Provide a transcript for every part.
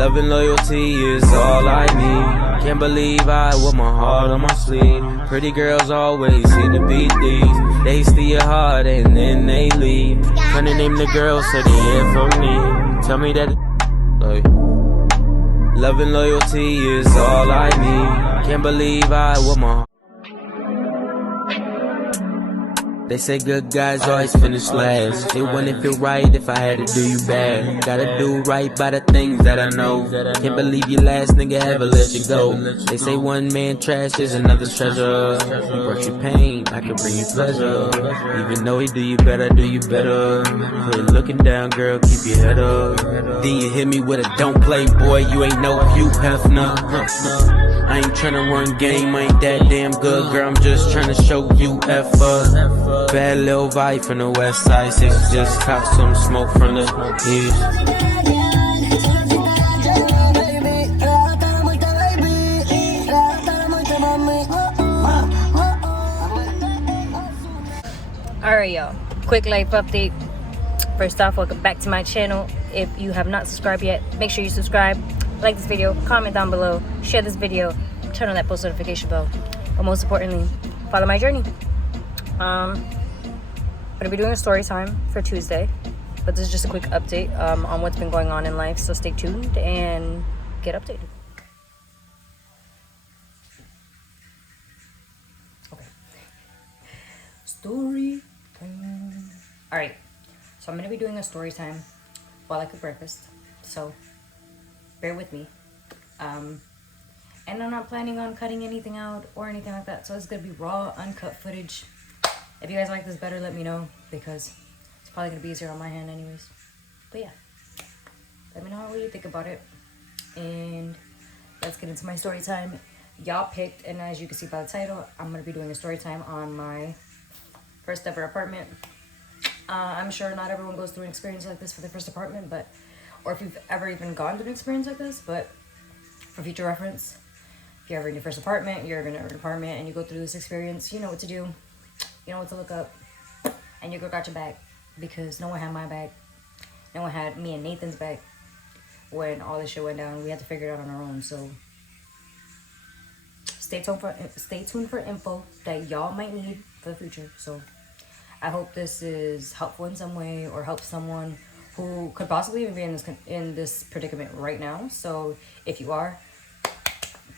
Love and loyalty is all I need. Can't believe I wear my heart on my sleeve. Pretty girls always seem to be thieves. They steal your heart and then they leave. Trying to name the girls so they hear from me. Tell me that love and loyalty is all I need. Can't believe I wear my heart. They say good guys always finish last. It wouldn't feel right if I had to do you bad. Gotta do right by the things that I know. Can't believe your last nigga ever let you go. They say one man trash is another's treasure. He brought you pain, I can bring you pleasure. Even though he do you better, Quit looking down, girl, keep your head up. Then you hit me with a don't play, boy, you ain't no Hugh Hefner. I ain't tryna run game, I ain't that damn good, girl, I'm just tryna show you effort. Bad little vibe from the west side, six just caught some smoke from the east. Alright y'all, quick life update. First off, welcome back to my channel. If you have not subscribed yet, make sure you subscribe, like this video, comment down below, share this video, turn on that post notification bell, but most importantly, follow my journey. I'm gonna be doing a story time for Tuesday, but this is just a quick update on what's been going on in life, so stay tuned and get updated. Okay. Story time. Alright, so I'm gonna be doing a story time while I cook breakfast, so bear with me. And I'm not planning on cutting anything out or anything like that, so it's gonna be raw, uncut footage. If you guys like this better, let me know, because it's probably gonna be easier on my hand anyways. But yeah, let me know what you think about it, and let's get into my story time. Y'all picked, and as you can see by the title, I'm gonna be doing a story time on my first ever apartment. I'm sure not everyone goes through an experience like this for their first apartment, but or if you've ever even gone through an experience like this, but for future reference, if you're ever in your first apartment, you're ever in an apartment, and you go through this experience, you know what to do, you know what to look up, and your girl got your back, because no one had my back, no one had me and Nathan's back when all this shit went down. We had to figure it out on our own, so stay tuned for info that y'all might need for the future. So I hope this is helpful in some way, or helps someone who could possibly even be in this predicament right now. So if you are,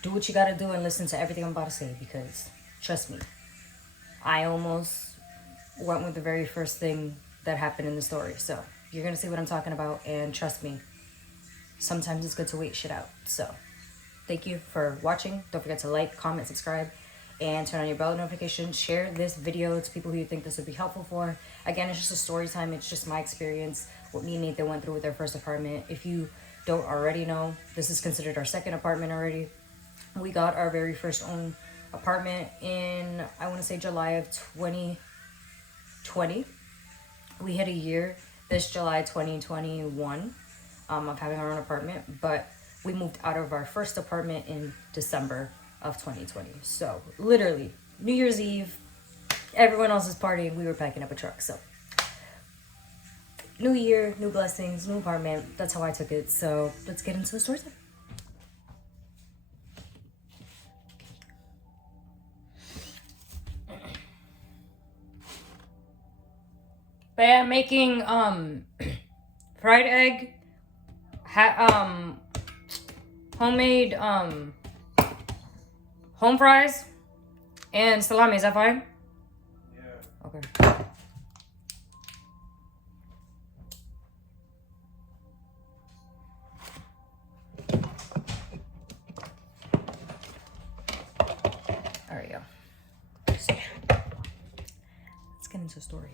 do what you gotta do and listen to everything I'm about to say, because trust me, I almost went with the very first thing that happened in the story. So you're gonna see what I'm talking about, and trust me, sometimes it's good to wait shit out. So thank you for watching. Don't forget to like, comment, subscribe, and turn on your bell notifications. Share this video to people who you think this would be helpful for. Again, it's just a story time. It's just my experience, what me and Nathan went through with their first apartment. If you don't already know, this is considered our second apartment already. We got our very first own apartment in, I want to say, July of 2020. We hit a year this July 2021 of having our own apartment, but we moved out of our first apartment in December of 2020. So literally New Year's Eve, everyone else is partying, we were packing up a truck. So new year, new blessings, new apartment. That's how I took it. So let's get into the story time. But yeah, making fried egg, homemade home fries, and salami. Is that fine? Yeah. Okay. All right, y'all. So, let's get into the story.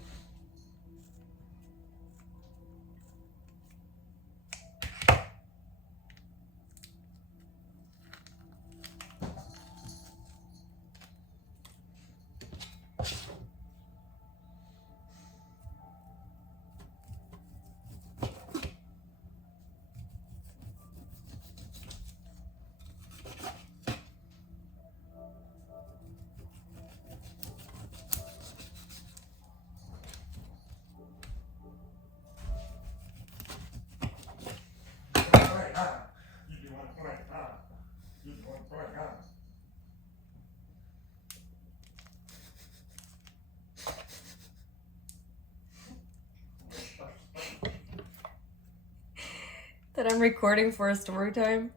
that I'm recording for a story time,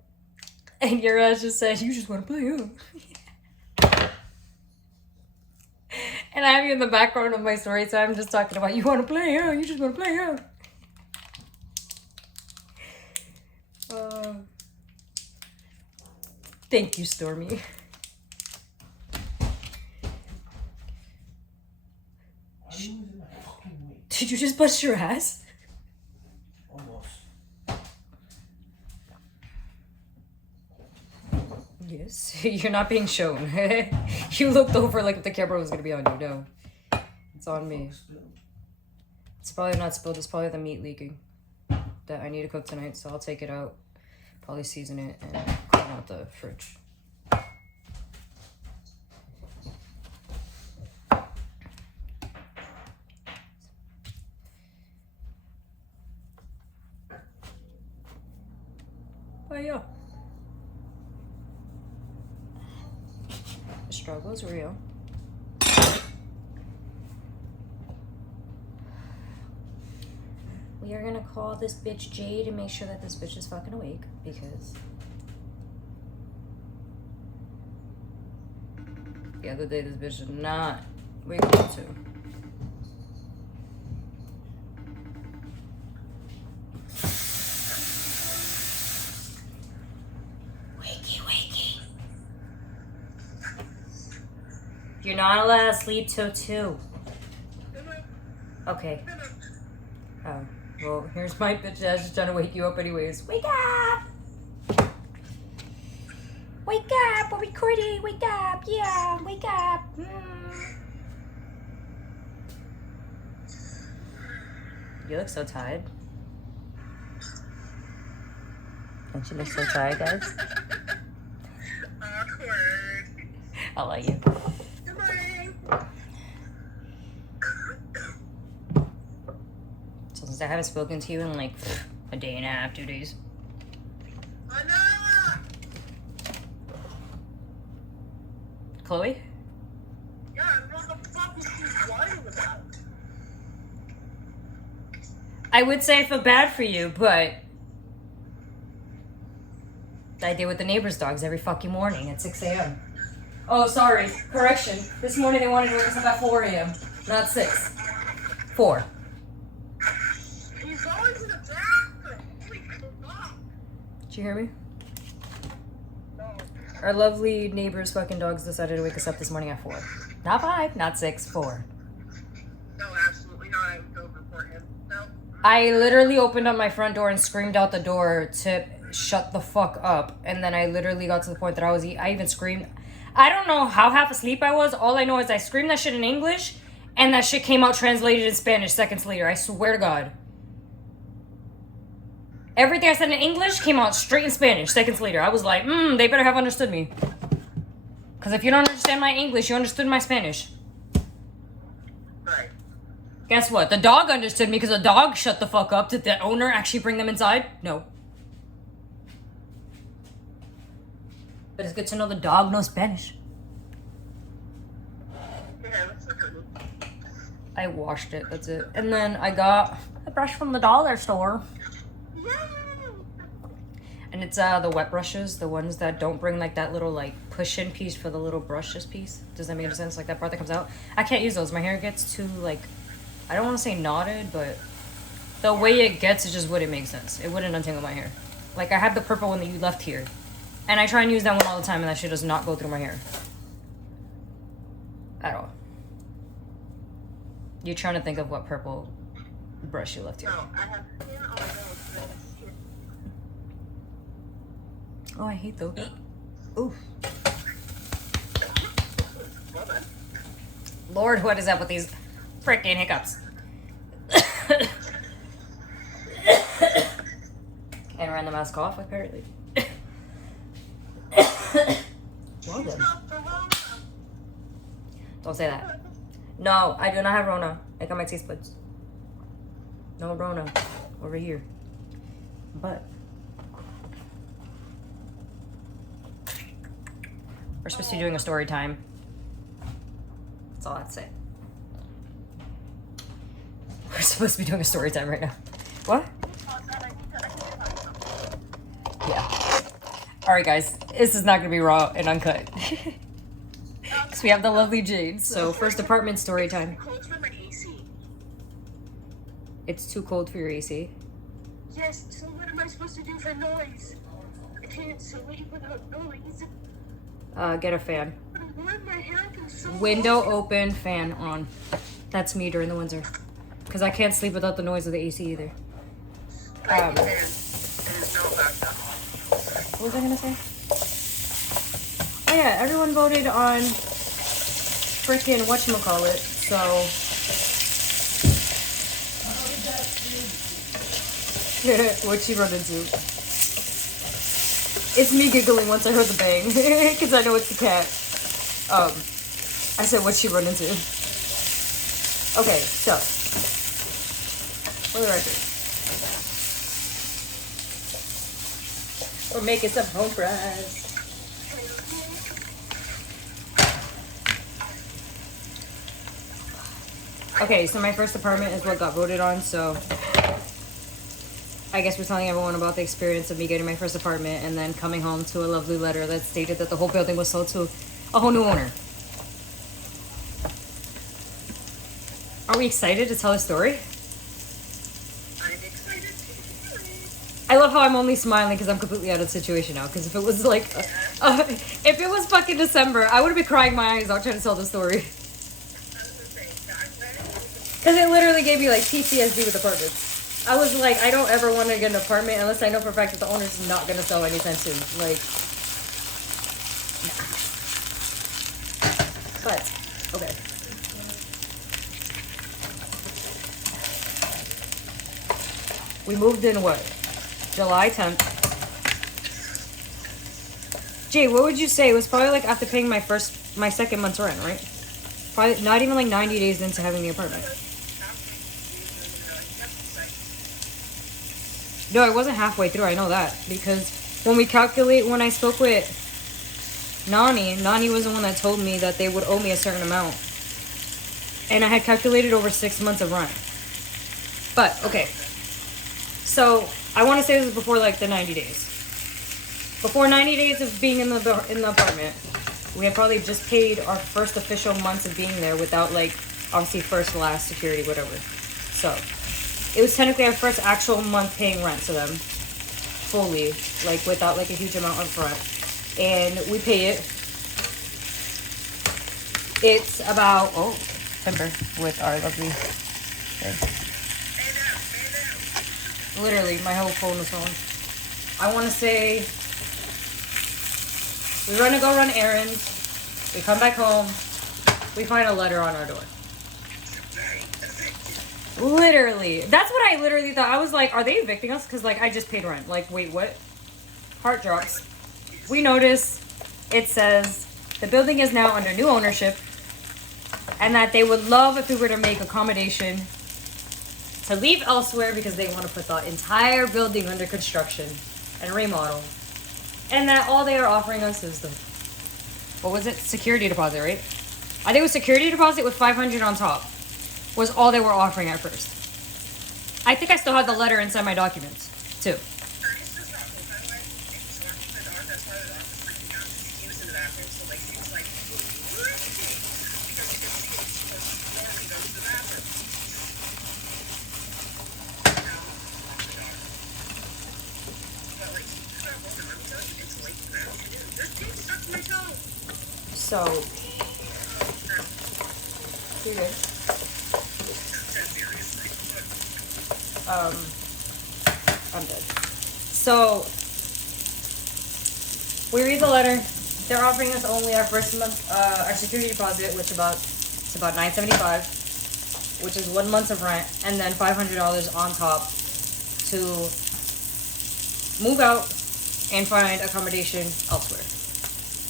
and your ass just said, you just want to play, huh? And I have you in the background of my story, so I'm just talking about, you want to play, huh? You just want to play, huh? Thank you, Stormy. Did you just bust your ass? Almost. Yes, you're not being shown. You looked over like if the camera was gonna be on you. No, it's on me. It's probably not spilled. It's probably the meat leaking that I need to cook tonight. So I'll take it out, probably season it, and clean out the fridge. But yeah. The struggle is real. We are gonna call this bitch Jade and make sure that this bitch is fucking awake because the other day this bitch did not wake up to. You're not allowed to sleep till 2. Okay. Oh, well, here's my bitch ass just trying to wake you up anyways. Wake up! Wake up! We're recording! Wake up! Yeah, wake up! You look so tired. Don't you look so tired, guys? Awkward. I like you. Good morning. So since I haven't spoken to you in like a day and a half, 2 days. Anna! Chloe? Yeah, what the fuck is she whining about? I would say I feel bad for you, but I deal with the neighbors' dogs every fucking morning at 6 a.m. Oh, sorry. Correction. This morning they wanted to wake us up at 4 a.m. Not 6. 4. He's going to the bathroom. Holy fuck. Did you hear me? No. Our lovely neighbors' fucking dogs decided to wake us up this morning at 4. Not 5, not 6, 4. No, absolutely not. I would go report him. No. I literally opened up my front door and screamed out the door to shut the fuck up. And then I literally got to the point that I even screamed. I don't know how half asleep I was. All I know is I screamed that shit in English and that shit came out translated in Spanish seconds later. I swear to God. Everything I said in English came out straight in Spanish seconds later. I was like, they better have understood me. Because if you don't understand my English, you understood my Spanish. Right. Guess what? The dog understood me because the dog shut the fuck up. Did the owner actually bring them inside? No. But it's good to know the dog knows Spanish. Yeah, that's a good one. I washed it, that's it. And then I got a brush from the dollar store. Yay! And it's the wet brushes, the ones that don't bring like that little like push-in piece for the little brushes piece. Does that make any sense? Like that part that comes out? I can't use those. My hair gets too like, I don't want to say knotted, but the way it gets, it just wouldn't make sense. It wouldn't untangle my hair. Like I had the purple one that you left here. And I try and use that one all the time and that shit does not go through my hair. At all. You're trying to think of what purple brush you left here. No, I have 10 on those. Oh, I hate those. Ooh. Well done. Lord, what is up with these freaking hiccups? And random ass cough, apparently. Well then. Don't say that. No, I do not have Rona. I got my taste buds. No Rona over here. But we're supposed to be doing a story time. That's all I have to say. We're supposed to be doing a story time right now. What? Alright guys, this is not gonna be raw and uncut. Because we have the lovely Jade. So first apartment story time. Cold for my AC. It's too cold for your AC. Yes, so what am I supposed to do for noise? I can't sleep without noise. Get a fan. But I want my hair up and so Window open, fan on. That's me during the winter. Because I can't sleep without the noise of the AC either. What was I gonna say? Oh yeah, everyone voted on freaking whatchamacallit, so what'd she run into? It's me giggling once I heard the bang, because I know it's the cat. I said what'd she run into? Okay, so for the record, we're making some home fries. Okay, so my first apartment is what got voted on, so I guess we're telling everyone about the experience of me getting my first apartment and then coming home to a lovely letter that stated that the whole building was sold to a whole new owner. Are we excited to tell a story? I love how I'm only smiling because I'm completely out of the situation now. Because if it was like, if it was fucking December, I would have been crying my eyes out trying to tell the story. Because it literally gave me like PTSD with apartments. I was like, I don't ever want to get an apartment unless I know for a fact that the owner's not going to sell anytime soon. Like, nah. But, okay. We moved in what? July 10th. Jay, what would you say? It was probably like after paying my second month's rent, right? Probably not even like 90 days into having the apartment. No, it wasn't halfway through, I know that. Because when I spoke with Nani was the one that told me that they would owe me a certain amount. And I had calculated over 6 months of rent. But, okay. So, I want to say this is before like the 90 days. Before 90 days of being in the apartment, we had probably just paid our first official months of being there without like, obviously first, last, security, whatever. So, it was technically our first actual month paying rent to them. Fully. Like without like a huge amount up front. And we pay it. It's about, timber with our lovely thing. Literally, my whole phone was on. I want to say, we run to go run errands. We come back home. We find a letter on our door. Literally. That's what I literally thought. I was like, are they evicting us? Because, like, I just paid rent. Like, wait, what? Heart drops. We notice it says the building is now under new ownership and that they would love if we were to make accommodation to leave elsewhere because they want to put the entire building under construction and remodel. And that all they are offering us is the, what was it? Security deposit, right? I think it was security deposit with $500 on top was all they were offering at first. I think I still have the letter inside my documents, too. So, you're good. I'm dead. So, we read the letter. They're offering us only our first month, our security deposit, which it's about $975, which is 1 month of rent, and then $500 on top to move out and find accommodation elsewhere.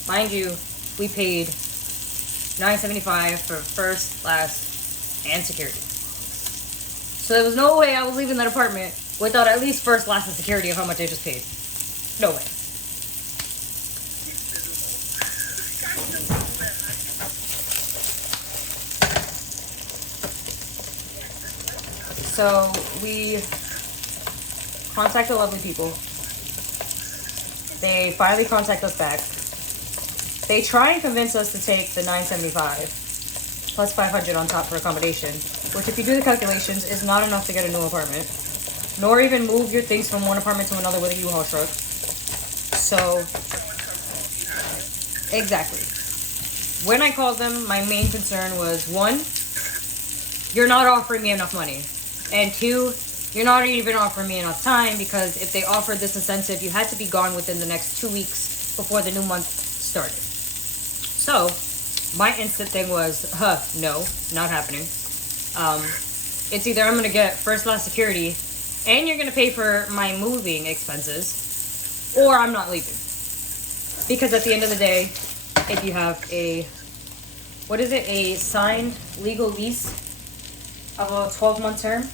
Mind you, we paid $975 for first, last, and security. So there was no way I was leaving that apartment without at least first, last, and security of how much I just paid. No way. So we contacted lovely people. They finally contact us back. They try and convince us to take the $975 plus $500 on top for accommodation, which if you do the calculations is not enough to get a new apartment, nor even move your things from one apartment to another with a U-Haul truck. So, exactly. When I called them, my main concern was, one, you're not offering me enough money. And two, you're not even offering me enough time, because if they offered this incentive, you had to be gone within the next 2 weeks before the new month started. So, my instant thing was, no, not happening. It's either I'm going to get first-class security and you're going to pay for my moving expenses, or I'm not leaving. Because at the end of the day, if you have a signed legal lease of a 12-month term,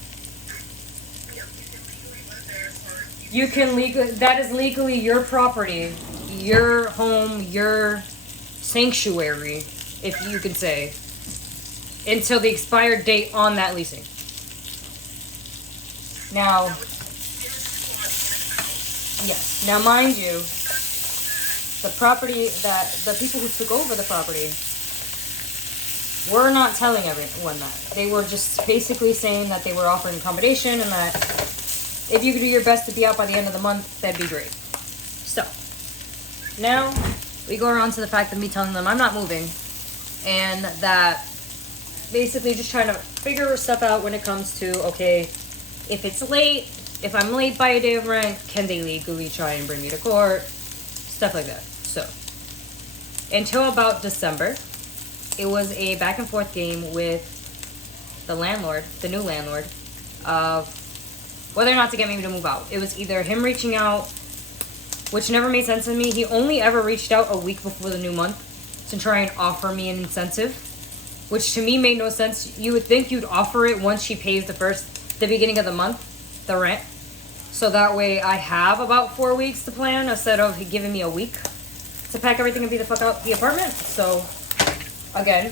you can that is legally your property, your home, your sanctuary, if you could say, until the expired date on that leasing. Now, yes. Now, mind you, the people who took over the property were not telling everyone that. They were just basically saying that they were offering accommodation and that if you could do your best to be out by the end of the month, that'd be great. So, now we go around to the fact of me telling them I'm not moving, and that basically just trying to figure stuff out when it comes to, okay, if it's late, if I'm late by a day of rent, can they legally try and bring me to court? Stuff like that. So, until about December, it was a back and forth game with the landlord, the new landlord, of whether or not to get me to move out. It was either him reaching out, which never made sense to me. He only ever reached out a week before the new month to try and offer me an incentive, which to me made no sense. You would think you'd offer it once she pays the beginning of the month, the rent. So that way I have about 4 weeks to plan instead of giving me a week to pack everything and be the fuck out the apartment. So again,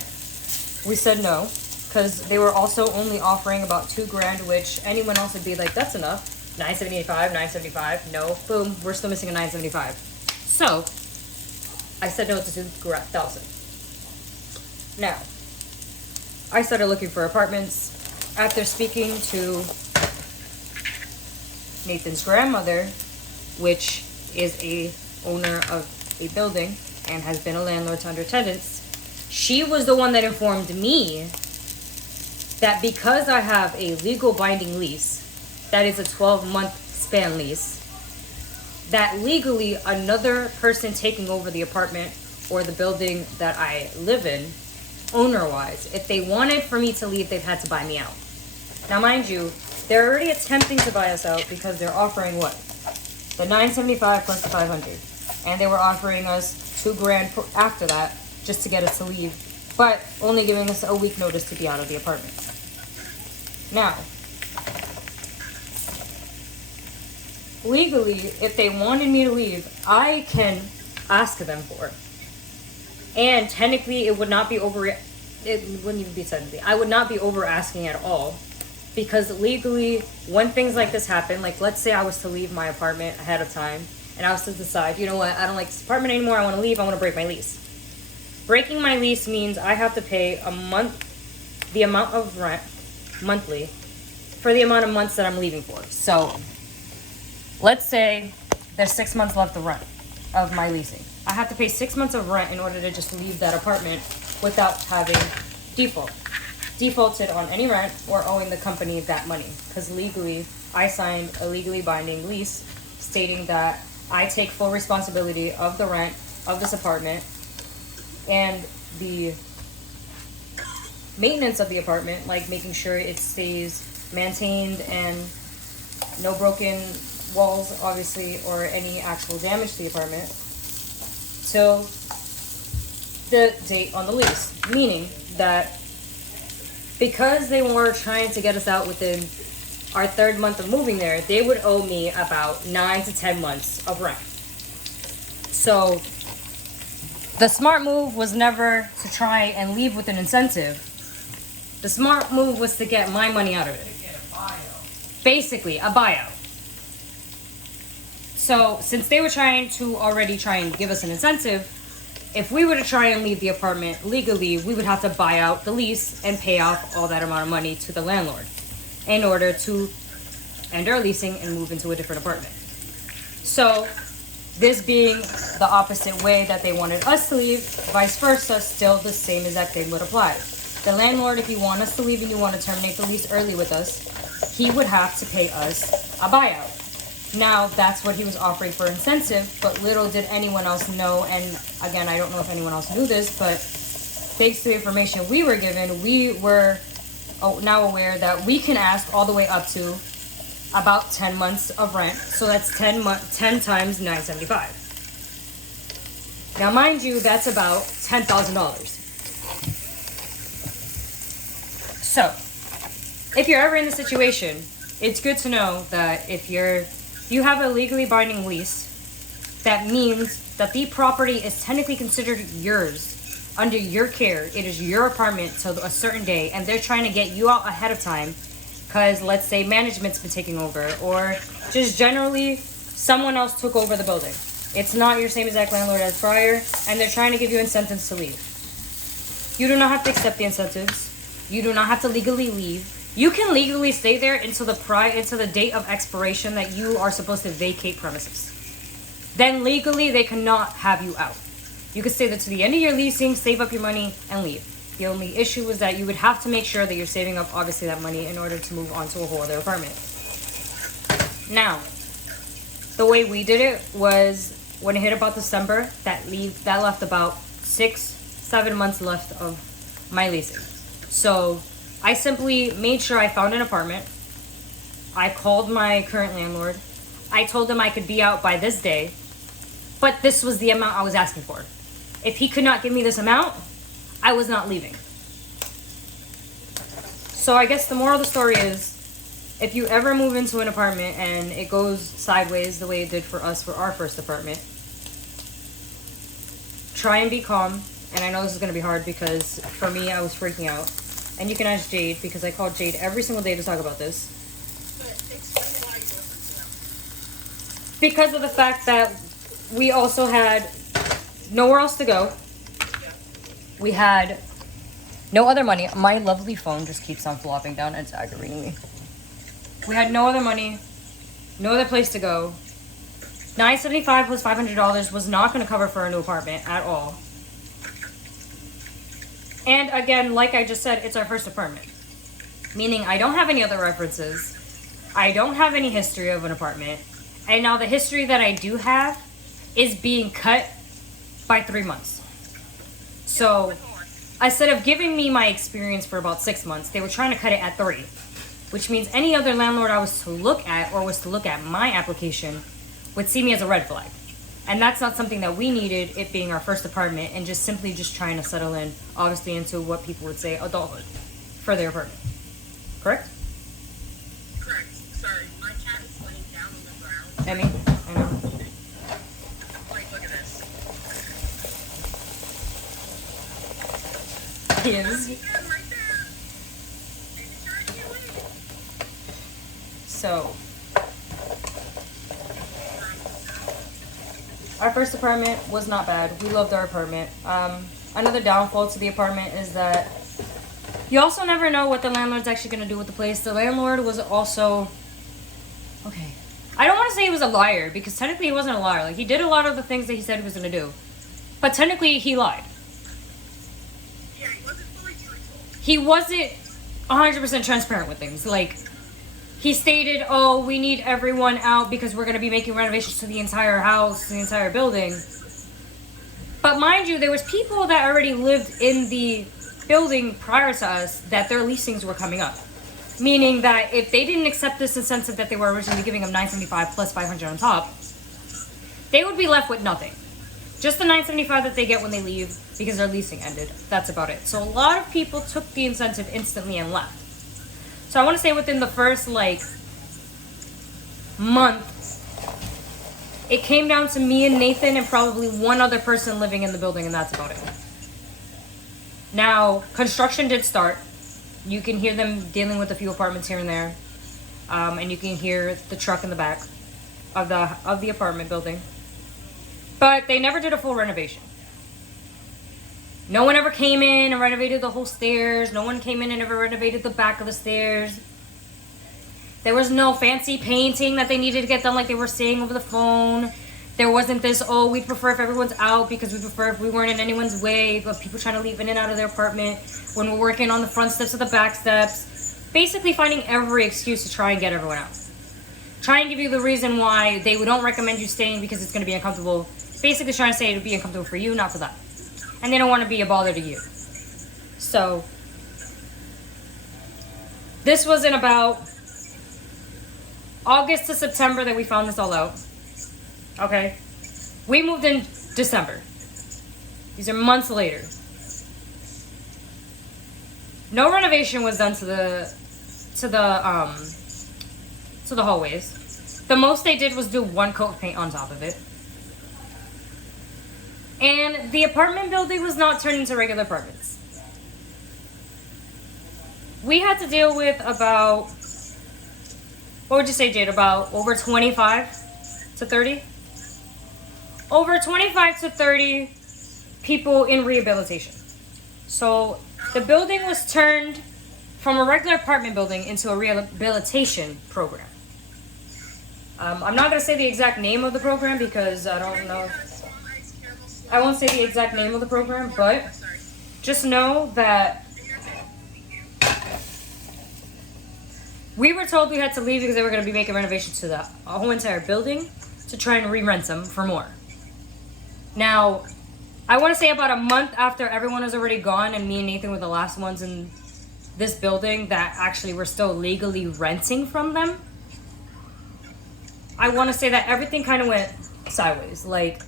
we said no, because they were also only offering about $2,000, which anyone else would be like, that's enough. $975. No, boom, we're still missing a $975. So I said no to $2,000. Now, I started looking for apartments after speaking to Nathan's grandmother, which is a owner of a building and has been a landlord to under tenants. She was the one that informed me that because I have a legal binding lease, that is a 12-month span lease, that legally another person taking over the apartment or the building that I live in, owner-wise, if they wanted for me to leave, they've had to buy me out. Now, mind you, they're already attempting to buy us out because they're offering what? The $975 plus the $500. And they were offering us $2,000 after that just to get us to leave, but only giving us a week notice to be out of the apartment. Now, legally, if they wanted me to leave, I can ask them for it. And technically, it wouldn't even be technically. I would not be over asking at all. Because legally, when things like this happen, like let's say I was to leave my apartment ahead of time, and I was to decide, you know what, I don't like this apartment anymore, I want to leave, I want to break my lease. Breaking my lease means I have to pay the amount of rent, monthly, for the amount of months that I'm leaving for. So, let's say there's 6 months left of rent of my leasing. I have to pay 6 months of rent in order to just leave that apartment without having defaulted on any rent or owing the company that money. Because legally, I signed a legally binding lease stating that I take full responsibility of the rent of this apartment and the maintenance of the apartment, like making sure it stays maintained and no broken walls, obviously, or any actual damage to the apartment, till the date on the lease. Meaning that because they were trying to get us out within our 3rd month of moving there, they would owe me about 9 to 10 months of rent. So the smart move was never to try and leave with an incentive. The smart move was to get my money out of it. Basically, a buyout. So since they were trying to already try and give us an incentive, if we were to try and leave the apartment legally, we would have to buy out the lease and pay off all that amount of money to the landlord in order to end our leasing and move into a different apartment. So this being the opposite way that they wanted us to leave, vice versa, still the same exact thing would apply. The landlord, if you want us to leave and you want to terminate the lease early with us, he would have to pay us a buyout. Now, that's what he was offering for incentive, but little did anyone else know, and again, I don't know if anyone else knew this, but thanks to the information we were given, we were now aware that we can ask all the way up to about 10 months of rent. So that's 10 times $975. Now, mind you, that's about $10,000. So, if you're ever in the situation, it's good to know that if you have a legally binding lease, that means that the property is technically considered yours, under your care. It is your apartment till a certain day, and they're trying to get you out ahead of time because, let's say, management's been taking over, or just generally someone else took over the building. It's not your same exact landlord as prior, and they're trying to give you incentives to leave. You do not have to accept the incentives. You do not have to legally leave. You can legally stay there until the date of expiration that you are supposed to vacate premises. Then legally, they cannot have you out. You can stay there to the end of your leasing, save up your money, and leave. The only issue is that you would have to make sure that you're saving up, obviously, that money in order to move on to a whole other apartment. Now, the way we did it was when it hit about December, that left about 6-7 months left of my leasing. So I simply made sure I found an apartment. I called my current landlord. I told him I could be out by this day, but this was the amount I was asking for. If he could not give me this amount, I was not leaving. So I guess the moral of the story is, if you ever move into an apartment and it goes sideways the way it did for us for our first apartment, try and be calm. And I know this is going to be hard because for me, I was freaking out. And you can ask Jade, because I called Jade every single day to talk about this. Because of the fact that we also had nowhere else to go. We had no other money. My lovely phone just keeps on flopping down. It's aggravating me. We had no other money, no other place to go. $975 plus $500 was not going to cover for a new apartment at all. And again, like I just said, it's our first apartment. Meaning I don't have any other references. I don't have any history of an apartment. And now the history that I do have is being cut by 3 months. So instead of giving me my experience for about 6 months, they were trying to cut it at 3. Which means any other landlord I was to look at, or was to look at my application, would see me as a red flag. And that's not something that we needed, it being our first apartment, and just simply just trying to settle in, obviously, into what people would say adulthood for their apartment. Correct? Correct. Sorry, my cat is laying down on the ground. Emmy, I know. Like, look at this. He is. Yeah, right there. Making sure I can't leave. So, our first apartment was not bad. We loved our apartment. Another downfall to the apartment is that you also never know what the landlord's actually going to do with the place. The landlord was also... Okay. I don't want to say he was a liar, because technically he wasn't a liar. Like, he did a lot of the things that he said he was going to do. But technically, he lied. Yeah, he wasn't fully truthful. He wasn't 100% transparent with things. Like, he stated, oh, we need everyone out because we're going to be making renovations to the entire house, the entire building. But mind you, there was people that already lived in the building prior to us that their leasings were coming up. Meaning that if they didn't accept this incentive that they were originally giving them $975 plus $500 on top, they would be left with nothing. Just the $975 that they get when they leave because their leasing ended. That's about it. So a lot of people took the incentive instantly and left. So I want to say within the first, month, it came down to me and Nathan and probably one other person living in the building, and that's about it. Now, construction did start. You can hear them dealing with a few apartments here and there. And you can hear the truck in the back. of the apartment building. But they never did a full renovation. No one ever came in and renovated the whole stairs. No one came in and ever renovated the back of the stairs. There was no fancy painting that they needed to get done like they were saying over the phone. There wasn't this, oh, we'd prefer if everyone's out because we prefer if we weren't in anyone's way of people trying to leave in and out of their apartment when we're working on the front steps or the back steps. Basically finding every excuse to try and get everyone out. Try and give you the reason why they don't recommend you staying because it's going to be uncomfortable. Basically trying to say it would be uncomfortable for you, not for them. And they don't want to be a bother to you. So, this was in about August to September that we found this all out. Okay? We moved in December. These are months later. No renovation was done to the hallways. The most they did was do one coat of paint on top of it. And the apartment building was not turned into regular apartments. We had to deal with about, what would you say, Jade? About over 25 to 30? Over 25 to 30 people in rehabilitation. So the building was turned from a regular apartment building into a rehabilitation program. I'm not going to say the exact name of the program because I don't know. I won't say the exact name of the program, but just know that we were told we had to leave because they were going to be making renovations to the whole entire building to try and re-rent them for more. Now, I want to say about a month after everyone was already gone and me and Nathan were the last ones in this building that actually were still legally renting from them, I want to say that everything kind of went sideways. Like,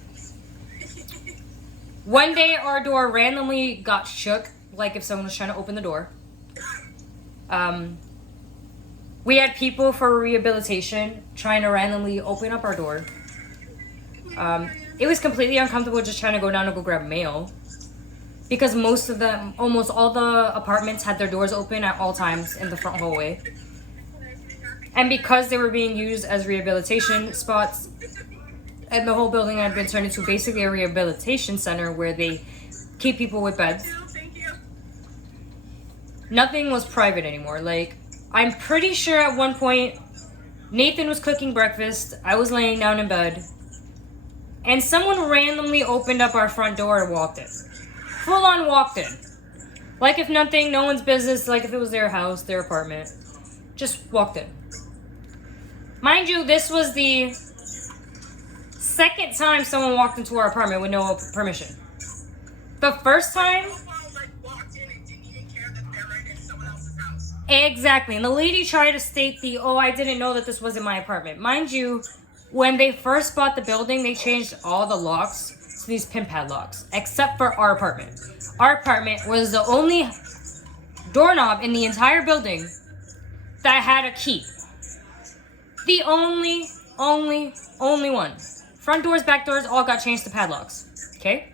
one day our door randomly got shook, like if someone was trying to open the door. We had people for rehabilitation trying to randomly open up our door. It was completely uncomfortable just trying to go down to go grab mail. Because almost all the apartments had their doors open at all times in the front hallway. And because they were being used as rehabilitation spots, and the whole building had been turned into basically a rehabilitation center where they keep people with beds. Nothing was private anymore. Like, I'm pretty sure at one point, Nathan was cooking breakfast, I was laying down in bed, and someone randomly opened up our front door and walked in. Full on walked in. Like if nothing, no one's business, like if it was their house, their apartment. Just walked in. Mind you, this was the second time someone walked into our apartment with no permission. The first time, exactly, and the lady tried to state I didn't know that this wasn't my apartment. Mind you, when they first bought the building, they changed all the locks to these pin pad locks, except for our apartment. Our apartment was the only doorknob in the entire building that had a key. The only one. Front doors, back doors, all got changed to padlocks. Okay?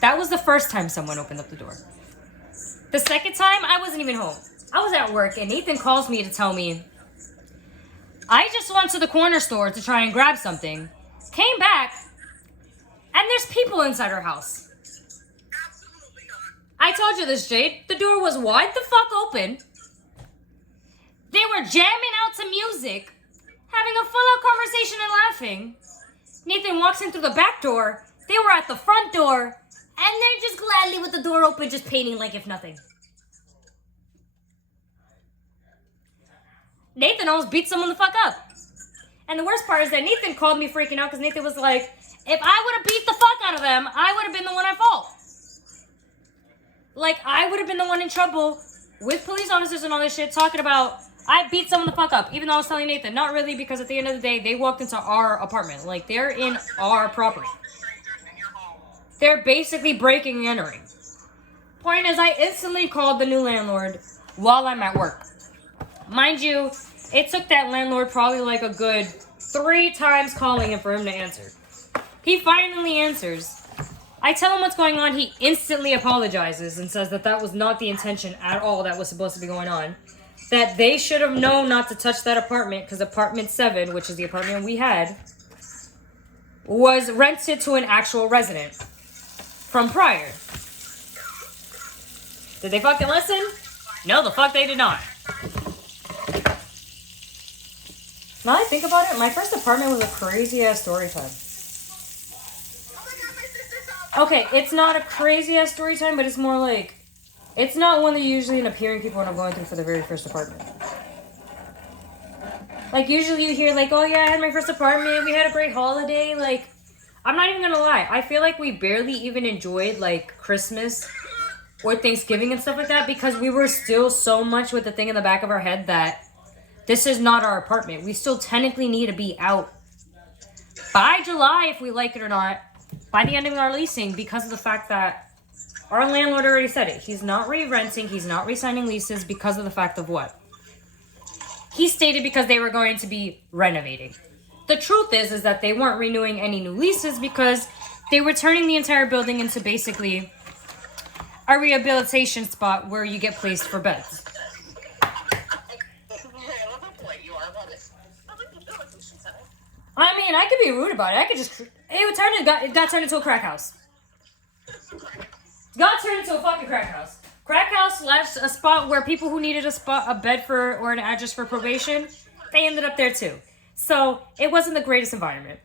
That was the first time someone opened up the door. The second time, I wasn't even home. I was at work, and Nathan calls me to tell me, I just went to the corner store to try and grab something, came back, and there's people inside our house. Absolutely not. I told you this, Jade. The door was wide the fuck open. They were jamming out to music, having a full-out conversation and laughing. Nathan walks in through the back door. They were at the front door, and they're just gladly with the door open, just painting like if nothing. Nathan almost beat someone the fuck up. And the worst part is that Nathan called me freaking out because Nathan was like, if I would have beat the fuck out of them, I would have been the one at fault. Like, I would have been the one in trouble with police officers and all this shit talking about, I beat someone the fuck up, even though I was telling Nathan, not really, because at the end of the day, they walked into our apartment. Like, they're in our property. They're basically breaking and entering. Point is, I instantly called the new landlord while I'm at work. Mind you, it took that landlord probably like a good 3 times calling him for him to answer. He finally answers. I tell him what's going on. He instantly apologizes and says that that was not the intention at all that was supposed to be going on. that they should have known not to touch that apartment because apartment 7, which is the apartment we had, was rented to an actual resident from prior. Did they fucking listen? No, the fuck they did not. Now that I think about it, my first apartment was a crazy ass story time. Okay, it's not a crazy ass story time, but it's more like, it's not one that you usually end up hearing people when I'm going through for the very first apartment. Like, usually you hear like, oh yeah, I had my first apartment, we had a great holiday. Like, I'm not even gonna lie, I feel like we barely even enjoyed like Christmas or Thanksgiving and stuff like that because we were still so much with the thing in the back of our head that this is not our apartment. We still technically need to be out by July, if we like it or not, by the end of our leasing, because of the fact that our landlord already said it. He's not re-renting, he's not re-signing leases because of the fact of what? He stated because they were going to be renovating. The truth is that they weren't renewing any new leases because they were turning the entire building into basically a rehabilitation spot where you get placed for beds. I mean, I could be rude about it. I could just... It got turned into a crack house. It got turned into a fucking crack house. Crack house slash a spot where people who needed a bed for, or an address for probation, they ended up there too. So, it wasn't the greatest environment.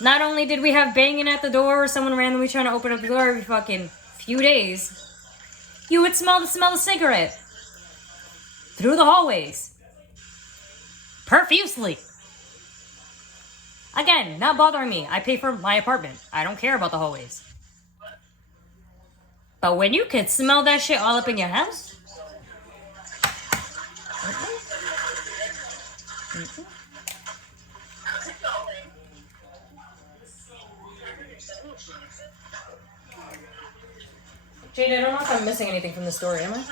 Not only did we have banging at the door or someone randomly trying to open up the door every fucking few days, you would smell the cigarette through the hallways. Profusely. Again, not bothering me. I pay for my apartment. I don't care about the hallways. But when you can smell that shit all up in your house... Jade, I don't know if I'm missing anything from the story, am I?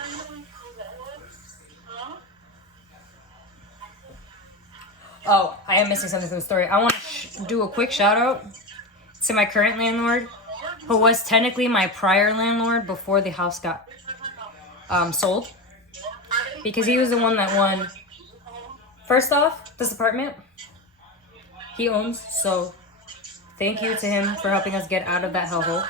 Oh, I am missing something from the story. I want to do a quick shout out to my current landlord, who was technically my prior landlord before the house got sold. Because he was the one that won. First off, this apartment he owns, so thank you to him for helping us get out of that hellhole.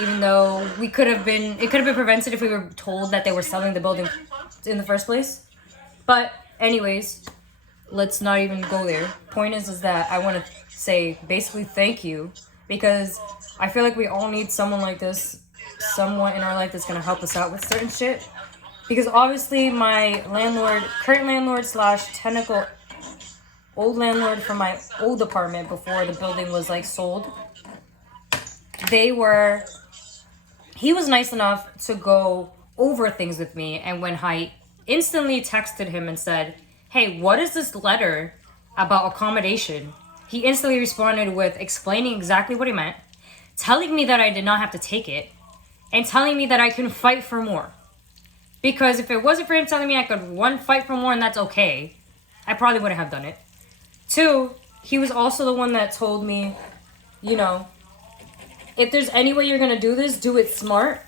Even though it could have been prevented if we were told that they were selling the building in the first place. But anyways, let's not even go there. Point is that I want to say basically thank you, because I feel like we all need someone like this, someone in our life that's going to help us out with certain shit. Because obviously my current landlord slash technical old landlord from my old apartment before the building was like sold, he was nice enough to go over things with me, and when I instantly texted him and said, hey, what is this letter about accommodation? He instantly responded with explaining exactly what he meant, telling me that I did not have to take it, and telling me that I can fight for more. Because if it wasn't for him telling me I could, 1, fight for more and that's okay, I probably wouldn't have done it. 2, he was also the one that told me, you know, if there's any way you're going to do this, do it smart.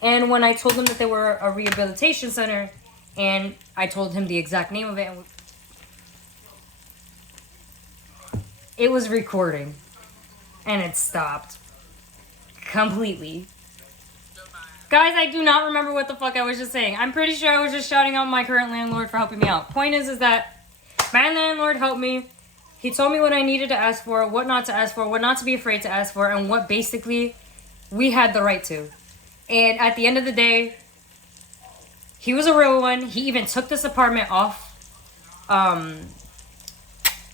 And when I told him that they were a rehabilitation center, and I told him the exact name of it, it was recording. And it stopped. Completely. Guys, I do not remember what the fuck I was just saying. I'm pretty sure I was just shouting out my current landlord for helping me out. Point is that my landlord helped me. He told me what I needed to ask for, what not to ask for, what not to be afraid to ask for, and what basically we had the right to. And at the end of the day, he was a real one. He even took this apartment off. I love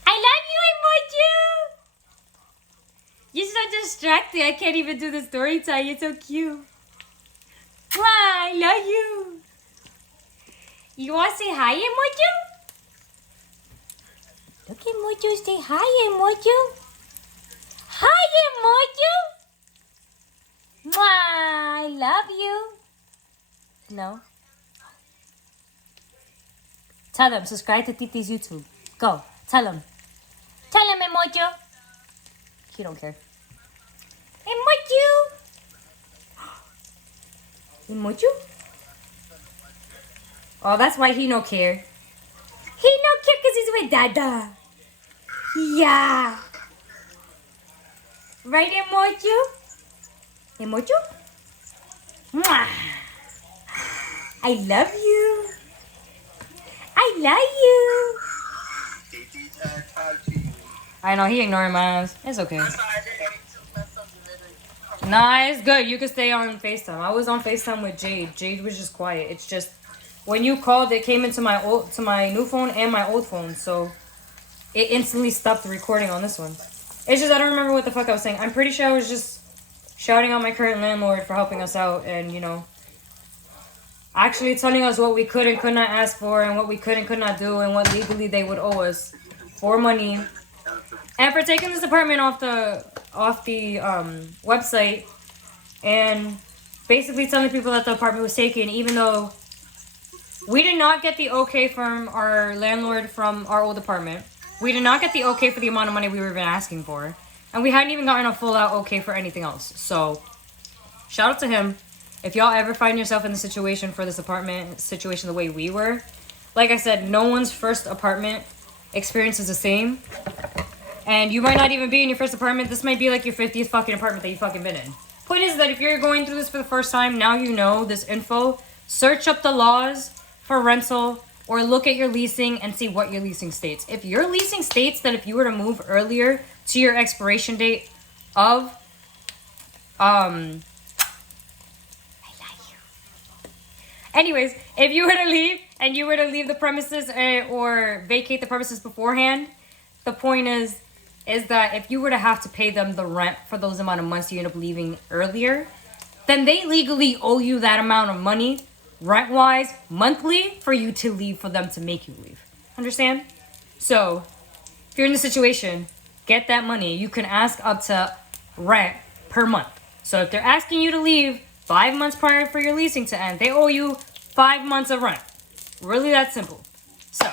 you, Emoji! You're so distracting. I can't even do the story time. You're so cute. Wow, I love you. You want to say hi, Emoji? Look at Mojo, say hi, Mojo. Hi, Mojo. Mwah, I love you. No. Tell them, subscribe to Titi's YouTube. Go, tell them. Tell them, Mojo. He don't care. Mojo. Emoju? Oh, that's why he no care. He no care because he's with Dada. Yeah. Right, Emoju? Emoju? Mwah. I love you. I love you. I know, he ignoring my ass. It's okay. Nah, it's good. You can stay on FaceTime. I was on FaceTime with Jade. Jade was just quiet. It's just when you called, it came into my new phone and my old phone, so it instantly stopped the recording on this one. It's just I don't remember what the fuck I was saying. I'm pretty sure I was just shouting out my current landlord for helping us out and, you know, actually telling us what we could and could not ask for and what we could and could not do and what legally they would owe us for money. And for taking this apartment off the website and basically telling people that the apartment was taken, even though we did not get the okay from our landlord from our old apartment. We did not get the okay for the amount of money we were even asking for. And we hadn't even gotten a full out okay for anything else. So, shout out to him. If y'all ever find yourself in the situation for this apartment situation the way we were, like I said, no one's first apartment experience is the same. And you might not even be in your first apartment. This might be like your 50th fucking apartment that you fucking been in. Point is that if you're going through this for the first time, now you know this info. Search up the laws for rental or look at your leasing and see what your leasing states. If your leasing states that if you were to move earlier to your expiration date of I like you. Anyways, if you were to leave and you were to leave the premises or vacate the premises beforehand, the point is that if you were to have to pay them the rent for those amount of months you end up leaving earlier, then they legally owe you that amount of money, rent-wise, monthly, for you to leave, for them to make you leave. Understand? So, if you're in the situation, get that money. You can ask up to rent per month. So if they're asking you to leave 5 months prior for your leasing to end, they owe you 5 months of rent. Really that simple. So,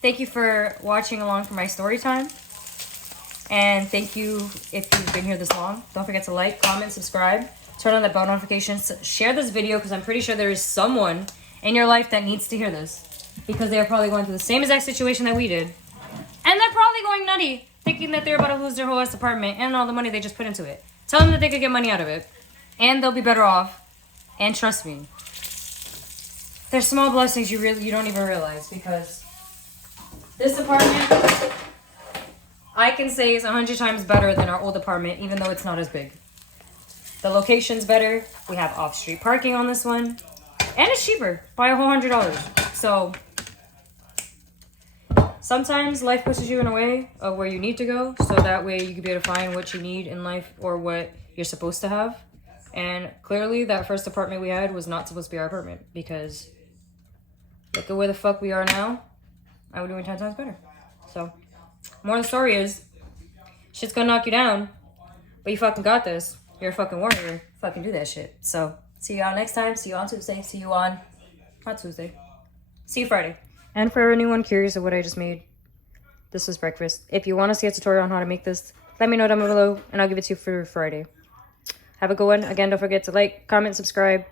thank you for watching along for my story time. And thank you if you've been here this long. Don't forget to like, comment, subscribe. Turn on that bell notifications. Share this video because I'm pretty sure there is someone in your life that needs to hear this. Because they're probably going through the same exact situation that we did. And they're probably going nutty, thinking that they're about to lose their whole ass apartment and all the money they just put into it. Tell them that they could get money out of it. And they'll be better off. And trust me, there's small blessings you don't even realize, because this apartment, I can say, is 100 times better than our old apartment, even though it's not as big. The location's better. We have off-street parking on this one. And it's cheaper by a whole $100. So sometimes life pushes you in a way of where you need to go, so that way you can be able to find what you need in life or what you're supposed to have. And clearly that first apartment we had was not supposed to be our apartment, because look at where the fuck we are now. I would do it 10 times better. So, more of the story is, shit's gonna knock you down, but you fucking got this. You're a fucking warrior. Fucking do that shit. So, see y'all next time. See you on Tuesday. See you on, not Tuesday. See you Friday. And for anyone curious of what I just made, this was breakfast. If you want to see a tutorial on how to make this, let me know down below and I'll give it to you for Friday. Have a good one. Again, don't forget to like, comment, subscribe,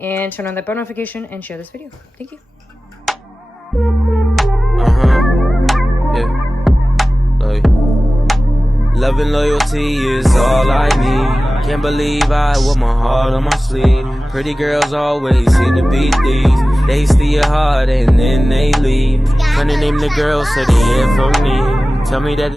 and turn on that bell notification and share this video. Thank you. Love and loyalty is all I need. Can't believe I wore my heart on my sleeve. Pretty girls always seem to be thieves. They steal your heart and then they leave. Trying to name the girl so they hear from me. Tell me that